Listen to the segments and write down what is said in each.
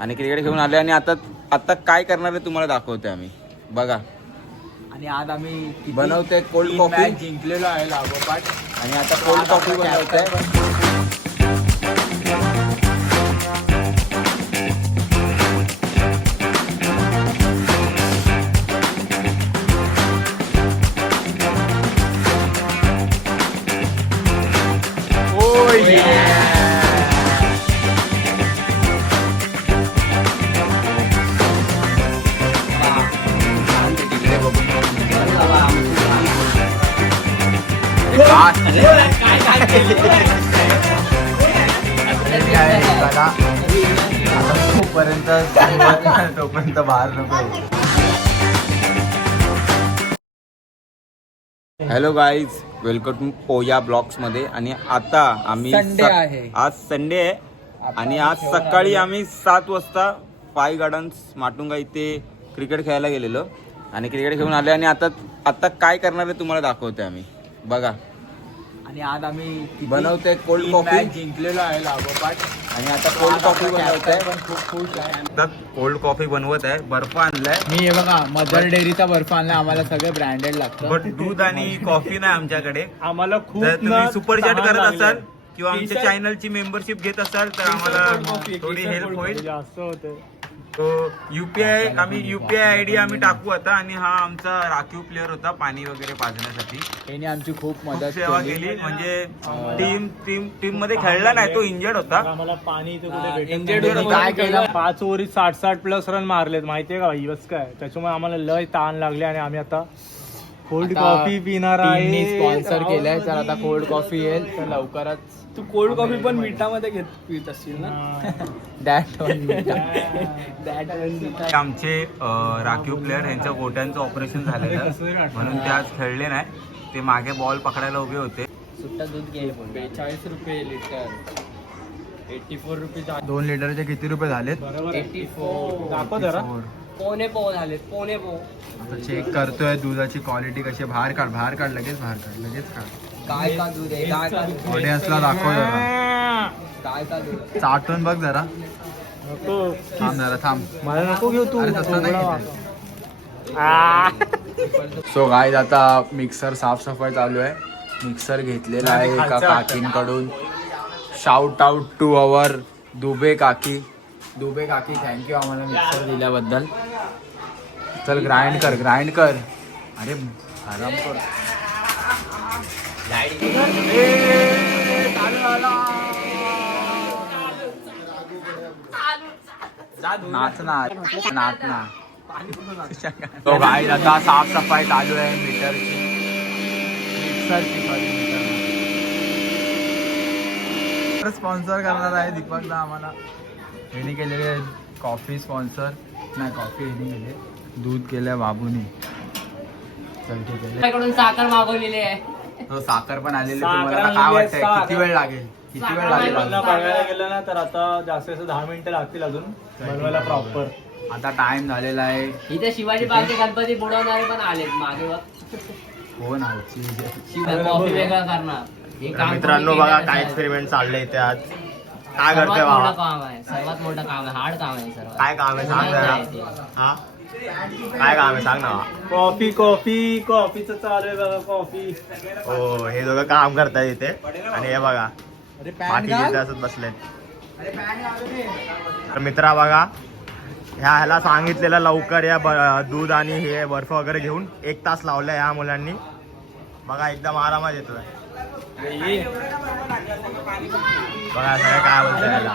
आणि क्रिकेट खेळून आले आणि आता आता काय करणार आहे तुम्हाला दाखवते आम्ही बघा. आणि आज आम्ही बनवतोय कोल्ड कॉफी जिंकलेलो आहे लागोपाठ. आणि आता कोल्ड कॉफी बनवतोय. तोपर्यंत बाहेर नको. हॅलो गाईज, वेलकम टू पोया ब्लॉग्स मध्ये. आणि आता आम्ही संडे आहे. आज संडे आहे आणि आज सकाळी आम्ही 7 वाजता पाय गार्डन्स माटुंगा इथे क्रिकेट खेळायला गेलेलो आणि क्रिकेट खेळून आले आणि आता आता काय करणार आहे तुम्हाला दाखवते आम्ही बघा. आणि आज आम्ही बनवतोय कोल्ड कॉफी जिंकलेलो आहे लागोपाठ. आणि आता कोल्ड कॉफी बनवतोय. पण खूप खुश आहे. आता कोल्ड कॉफी बनवत आहे. बर्फ आणलाय. मी हे बघा मदर डेअरीचा बर्फ आणला. आम्हाला सगळं ब्रँडेड लागतं. बट दूध आणि कॉफी नाही आमच्याकडे. आम्हाला खूप जर तुम्ही सुपर चॅट करत असाल किंवा आमच्या T-shirt- चॅनलची मेंबरशिप घेत असाल तर आम्हाला थोडी हेल्प होईल. जास्त होते. तो युपीआय आयडी आम्ही टाकू आता. आणि हा आमचा राखीव प्लेअर होता पाणी वगैरे पाजण्यासाठी. त्यांनी आमची खूप खूप मदत सेवा केली. म्हणजे टीम मध्ये खेळला नाही, तो इंजर्ड होता. आम्हाला पाणी इथे कुठे injured भेटत होतं. काय केलं 5 ओव्हरीत 60 प्लस रन मारलेत माहितीये का बस काय. त्याच्यामुळे आम्हाला लय ताण लागले आणि आम्ही आता कोल्ड कॉफी पिणार आहे. स्पॉन्सर केलंय तर आता कोल्ड कॉफी येईल तर लवकरच. तू कोल्ड कॉफी पण मिठामध्ये पित असशील ना. दॅट आमचे राखीव प्लेअर यांच्या गोट्यांचं ऑपरेशन झालेलं म्हणून ते आज खेळले नाही. ते मागे बॉल पकडायला उभे होते. सुट्टा दूध घ्यायला 42 रुपये लिटर. 84 रुपये. 2 लिटरचे किती रुपये झालेत? 84 दाखव जरा. पोने झाले पोने आता चेक करतोय दुधाची क्वालिटी कशी. बाहेर काढ लगेच काढ. काय का दूध आहे. काय का दूध. ऑडियन्सला दाखव जरा. काय का दूध. चाटून बघ जरा. नको थांब. मला नको घेऊ तू. अरे तसं नाही थोडा घेतलं. सो गाईज आता मिक्सर साफसफाई चालू आहे. मिक्सर घेतलेला आहे एका काकींकडून. Shout out to our Dubey काकी. थँक्यू आम्हाला मिक्सर दिल्याबद्दल. चल ग्राइंड कर. अरे आराम कर. नाचना. तो गाईज आता साफसफाई चालू आहे मीटरची. स्पॉन्सर करणार आहे दीपकला आम्हाला. ह्याने केलेले कॉफी स्पॉन्सर नाही. कॉफी ह्याने केले. दूध केलंय बाबूने. चल ठीक आहे. कडून साखर मागवलेली आहे. तो साखर पण आलेली. साखर तुम्हाला काय आणली आहे, वाटतंय साखर. किती वेळ लागेल? बघायला गेलं ना तर आता जास्त 10 मिनिटं लागतील अजून बनवायला प्रॉपर. आता टाइम झालेला आहे. इथे शिवाजी पार्कचे गणपती बुडवणारे पण आलेत मागे बघ. हो ना. कॉफी वेगळा करणार. हे काम मित्रांनो कोणी बघा केलं काय नाही. एक्सपेरिमेंट चाललंय इथे आज. काय सर्वात करतोय मोठं बाबा? काम आहे. सर्वात मोठं काम आहे. हार्ड काम आहे सर्वात. काय काम आहे सांग जरा. हा काय काम आहे सांग ना. कॉफीचं चालू आहे बघा. कॉफी हो हे दोघं काम करताय इथे. आणि हे बघा बाकीचे असत बसले. तर मित्रा बघा ह्याला सांगितलेलं लवकर या दूध आणि हे बर्फ वगैरे घेऊन 1 तास लावलाय ह्या मुलांनी. बघा एकदम आरामात येतोय. बघा सगळं काय बोलतोय याला.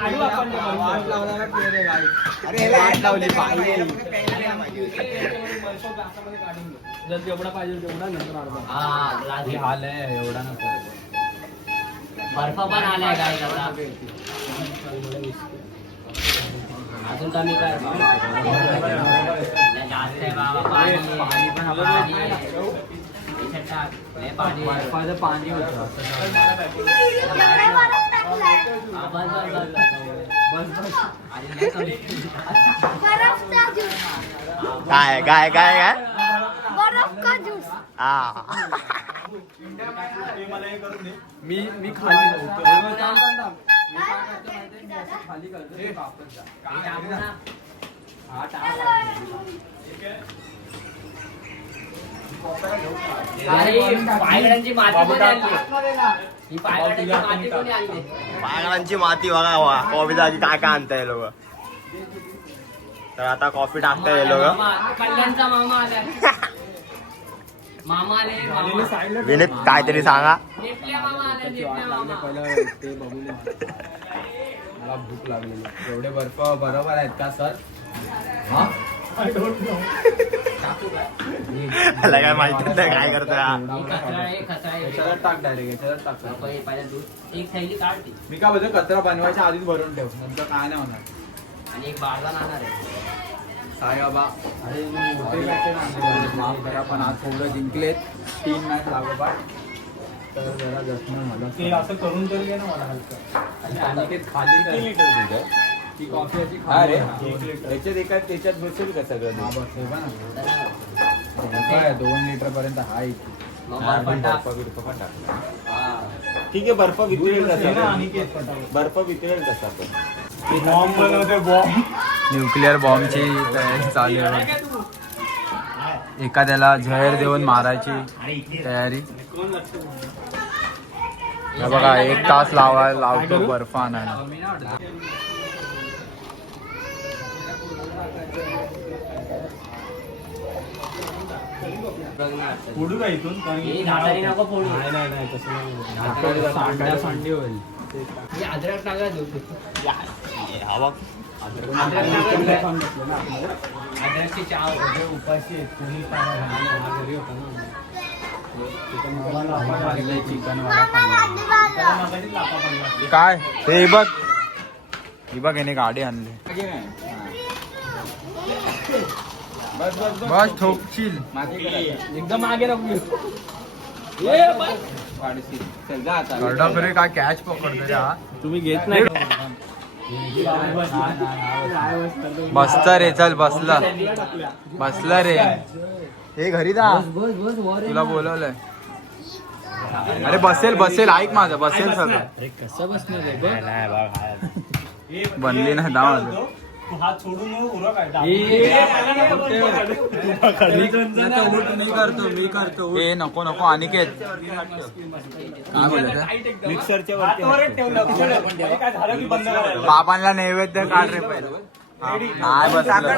जेवढा पाहिजे तेवढा नंतर अर्धा. हा ग्लास हाल आहे एवढा नको. बर्फ पण आलाय काय आता. अजून कमी कर. जास्त आहे बाबा. पाणी पण पाणी बर्फाचं पाणी होतं. काय काय काय काय बर्फ का जूस. हा मी खाली नव्हतो. खाली करतो ते वापस जा. हे टाकू ना. हा टाक. अरे पायगडांची माती कोणी आणली? ही पायगडांची माती कोणी आणली? पागलांची माती बघा कॉफी जागी काय काय आणताय लोक. तर आता कॉफी टाकताय लोक. मामा, कल्याणचा मामा आला. मामा आले मामा. विनीत काहीतरी सांगा. नेपल्या मामा आले नेपल्या मामा. पहिलं ते बघून मला भूक लागलेली. एवढे बर्फ बरोबर आहेत का सर? हा त्याला काय माहिती नाही काय करतोय हा. ही कचरा आहे कचरा आहे. याच्यावर टाक डायरेक्ट याच्यावर टाक. पहिला दूध एक थैली काढते मी काय बोलतो कचरा बनवायच्या आधीच भरून ठेव नंतर काय नाही होणार. आणि एक बारदान आणणार आहे. साईबाबा अरे मी मोठे मॅच आणले माफ करा पण आज थोडं जिंकलेत 3 मॅच लागोपाठ तर जरा जखम मला ते असं करून तर घे ना मला हलकं. आणि ते खाली किती लिटर दूध आहे? ती कॉफी अशी अरे खाली त्याच्यात एका त्याच्यात बसेल का सगळं हा दूध? बस हे पण काय 2 लिटर पर्यंत हा इथे. मग पण टाक. बर्फ बिर्फ पण टाकला. ठीक आहे बर्फ वितळेल कसा पण? बर्फ वितळेल कसा पण? बॉम्ब बनवते बॉम्ब. न्यूक्लिअर बॉम्बची तयारी चालू आहे. एखाद्याला जहर देऊन मारायची तयारी. हे बघा 1 तास लावतो बर्फ आणायला. फोडू का इथून? कारण हे घाटाने नको फोडू. नाही नाही नाही तसं नाही. सांडा सांडी होईल. हे अद्रक टाका दूध. अद्रकची चहा जे उपाशी आहेत कोणी घरी होता ना. चिकन वाला त्याला मागाशी लापा पडला. काय ते बघ ही बघ याने गाडी आणली. बस बस बस. बस ठोकशील. एकदम आगे नको. वाढशील. चल जा आता. करडा फिरे काय कॅच पकडतो रे हा. तुम्ही घेत नाही. बसता रे चल बसला बसला रे. हे घरी जा तुला बोलवलंय. अरे बसेल बसेल ऐक माझं बसेल सगळं. कसं बसणार आहे बनली नाही दाव. तू हात सोडून उरक आहे. मी करतो ए नको नको अनिकेत काय बोलत मिक्सरच्या वरती हातावरच ठेवलं. काय झालं की बंद करायला. बाबांना नैवेद्य काढ रे पहिलं. नाही बसलं.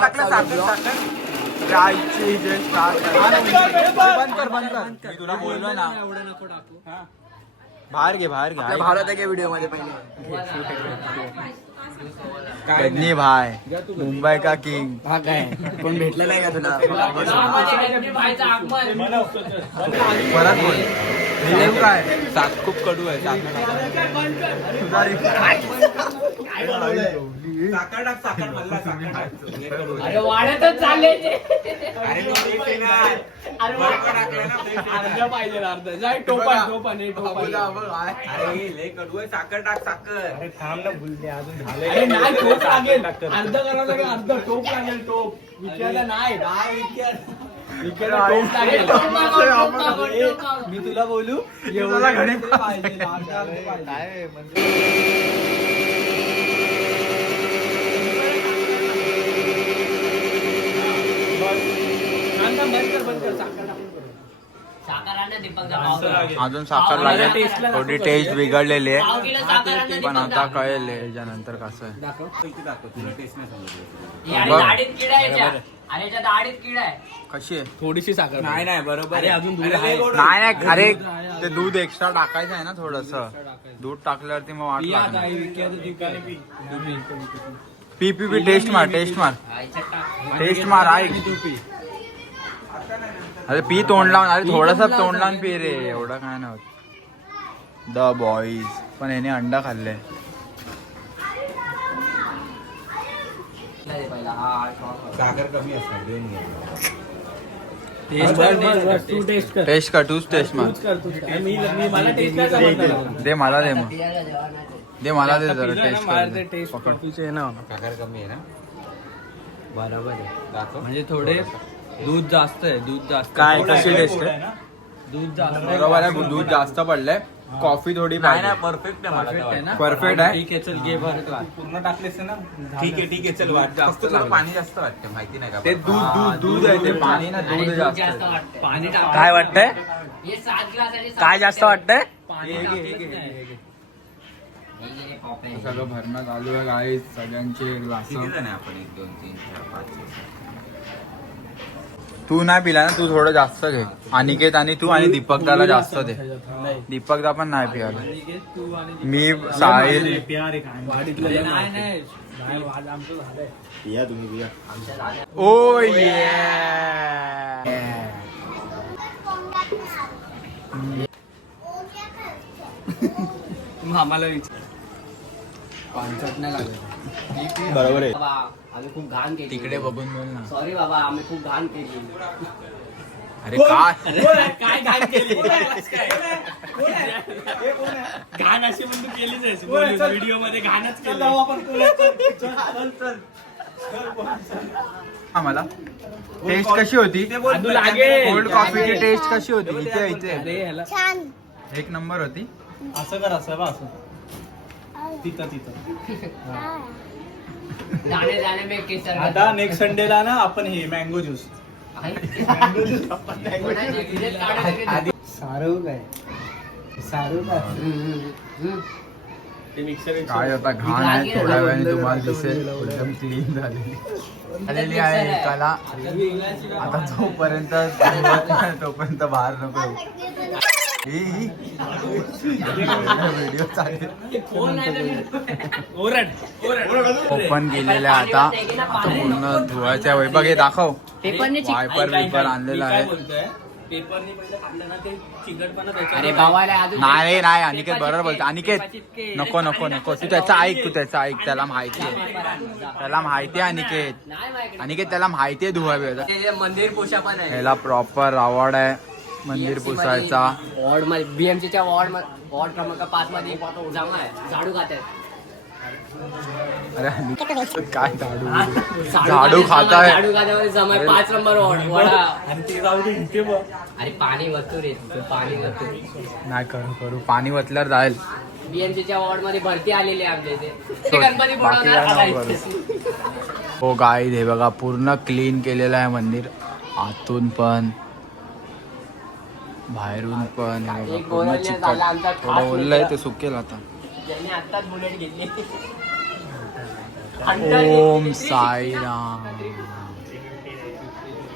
जायची जे बंद कर बंद कर. मी तुला बोललो ना बाहेर घे बाहेर घे. भारत आहे व्हिडिओ मध्ये पहिले भाई मुंबई का किंग. कोण भेटलं नाही का तुला? परत बोल रिलेव काय सात खूप कडू आहे. साखर टाक साखर मधला साखर टाक. हे कडू आहे. अरे वाढतच चालले ते. अरे मी देते ना. बर्फ टाकला ना ते. अर्धा पाहिजे अर्धा जाय टोपा टोपा नाही अरे लय कडू आहे. साखर टाक साखर. अरे थांब ना भुलते अजून झाले. अरे नाही टोप लागेल अर्धा करावं लागेल अर्धा टोप लागेल टोप विचारलं नाही विचारलं टोप लागेल मी तुला बोलू एवढा घडी पाहिजे अर्धा पाहिजे. साखर आण ना दीपकचा पाव. अजून साखर लागेल. थोडी टेस्ट बिघडलेली पाव आहे किलो साखर आण ना पण आता दीपकचा. कळेल याच्यानंतर कसं आहे. पैकी दाखव. तुला टेस्ट नाही समजलं. ही आणि बघ. दाढीत किडा आहे याच्या. आणि याच्या दाढीत किडा आहे. कशी आहे. थोडीशी साखर नाही नाही बरोबर अरे आहे. अजून दूध अरे लय आहे. गोड नाही नाही अरे ते दूध एक्स्ट्रा टाकायचं आहे ना थोडस. दूध टाकल्यावरती मग वाट लागणार. पी पी पी टेस्ट मार टेस्ट मार याच्यात टाक. टेस्ट मार ऐक. अरे पी तोंड लावून. अरे थोडासा तोंड लावून पी रे एवढं काय नाही होत. द बॉईज पण याने अंडा खाल्ले. पहिला हा साखर कमी असणार. देऊन घे. टेस्ट कर तूच टेस्ट मार. मला टेस्ट काय जमत दे मला दे मग पियाला जेवण नाही. दे मला दे जरा टेस्ट कर. साखर कमी आहे ना. बरोबर आहे दाखव. म्हणजे थोडे दूध जास्त आहे दूध जास्त काय कशी टेस्ट आहे. दूध जास्त बरोबर आहे दूध जास्त पडलंय कॉफी थोडी नाही ना परफेक्ट आहे मला तर वाटतं. परफेक्ट आहे. ठीक आहे चल घे भरत वाट. पूर्ण टाकलेस ना ठीक आहे चल वाट जास्त थोडं पाणी जास्त वाटतं माहिती नाही का ते दूध आहे ते पाणी ना आणि दूध दूध जास्त जास्त आहे. वाटतं. पाणी टाक. काय वाटतंय हे 7 ग्लास आणि काय जास्त वाटतंय पाणी हे घे, टाकलंच हे घे, नाही. हे घे. हे घे, कॉफी. सगळं भरणं चालू आहे गाईस सगळ्यांचे ग्लास. किती जण आहे आपण 1 2 3 4 5 6 तू नाही पिला ना तू थोडं जास्त घे. अनिकेत आणि तू आणि दीपक दाला जास्त दे. दीपक दा पण नाही पियाला. तू आणि मी साहिल प्यार आहे काय वाढीतलं नाही नाही नाही, वाद आमचं झालंय पिया तुम्ही पिया. ओ ये आम्हाला विचार पानचट नाही लागत. बरोबर आहे. बाबा आम्ही खूप घाण केली. तिकडे बघून बोल ना. सॉरी बाबा आम्ही खूप घाण केली. अरे काय काय घाण केली घाण अशी पण तू केलीच व्हिडिओ मध्ये घाणच केली. आम्हाला टेस्ट कशी होती कोल्ड कॉफीची टेस्ट कशी होती इथे इथे छान. एक नंबर होती. असं कर असं बा असं तिथं जाणे जाणे में केसर. आता नेक्स्ट संडेला ना आपण हे मँगो ज्यूस सारू काय सारू काय ते मिक्सर काय आता घाण आहे थोड्या वेळाने तुम्हाला दिसेल एकदम क्लीन झालेली आहे कला. आता जोपर्यंत संपत नाही तोपर्यंत बाहेर नको येऊ. व्हिडिओ चालेल. ओपन केलेलं आहे आता पूर्ण धुवायच्या वय बघ हे दाखव. पेपरने वायपर विपर आणलेला आहे. पेपरनी पहिलं खाल्लं ना ते चिकटपणा त्याच्यात अरे भावाला अजून नाही नाही अनिकेत बरोबर बोलतो. अनिकेत नको नको नको तू त्याचा ऐक तू त्याचा ऐक त्याला माहिती आहे अनिकेत नाही माझ्याकडे. अनिकेत त्याला माहिती आहे धुवावे. ते मंदिर पोषा पण आहे. याला प्रॉपर आवड आहे मंदिर पुसायचा. वॉर्ड मध्ये बीएमसीच्या वॉर्ड क्रमांक 5 मध्ये जमा आहे झाडू खात आहेत. अरे अनिकेत काय झाडू खात आहे. झाडू खात्यामध्ये जमा आहे 5 नंबर वॉर्ड वडा. आणि ते जाऊ दे इथे बघ. अरे पाणी वतू रे तिथं, पाणी वतू. नाही करू करू पाणी वतल्यावर जाईल. बीएमसीच्या वॉर्ड मध्ये भरती आलेली आहे आमच्या इथे. ते सोड. गणपती बाकी काय नको बुडवणार. हो गाय हे बघा पूर्ण क्लीन केलेलं आहे मंदिर आतून पण बाहेरून पण हे बघा, एक पूर्ण बोलवलं चिकट झालं आमचा खास थोडं ओललं आहे मित्र. ते सुकेल आता. ज्याने आत्ताच बुलेट घेतली. ओम साईराम.